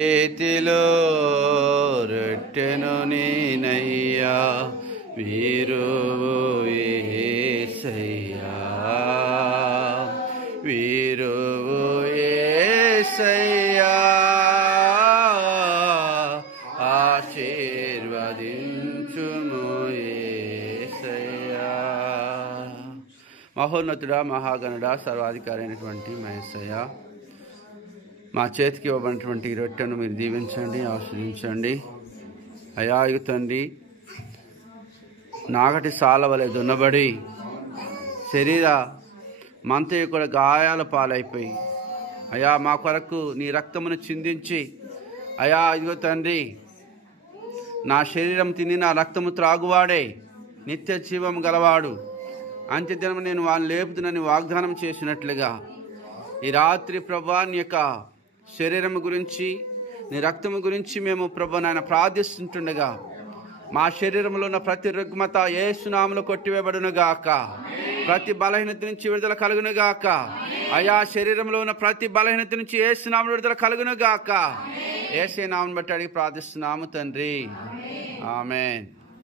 చేతిలో రొట్టెను నేనయ్యా, వీరువు యేసయ్యా, వీరువు యేసయ్యా, ఆశీర్వదించుము యేసయ్యా. మహోన్నతుడా, మహాగణుడా, సర్వాధికారి అయినటువంటి మా యేసయ్యా, మా చేతికి ఇవ్వబడినటువంటి ఈ రొట్టెను మీరు దీవించండి, ఆశీర్వదించండి. అయా తండ్రి, నాగటి సాల వలె దున్నబడి శరీర మంతయు కూడా గాయాల పాలైపోయి అయా మా కొరకు నీ రక్తమును చిందించి అయా ఇదిగో తండ్రి, నా శరీరం తిని నా రక్తము త్రాగువాడే నిత్య జీవం గలవాడు, అంత్యదినం నేను వాళ్ళని లేపుతునని వాగ్దానం చేసినట్లుగా ఈ రాత్రి ప్రభువా నీ యొక్క శరీరం గురించి నీ రక్తము గురించి మేము ప్రభువా నాయన ప్రార్థిస్తుంటుండగా మా శరీరంలో ఉన్న ప్రతి రుగ్మత యేసు నామములో కొట్టివేయబడును గాక, ప్రతి బలహీనత నుంచి విడుదల కలుగును గాక. అయా శరీరంలో ఉన్న ప్రతి బలహీనత నుంచి యేసు నామములో విడుదల కలుగును గాక. యేసే నామమును బట్టి అడిగి ప్రార్థిస్తున్నాము తండ్రి, ఆమేన్.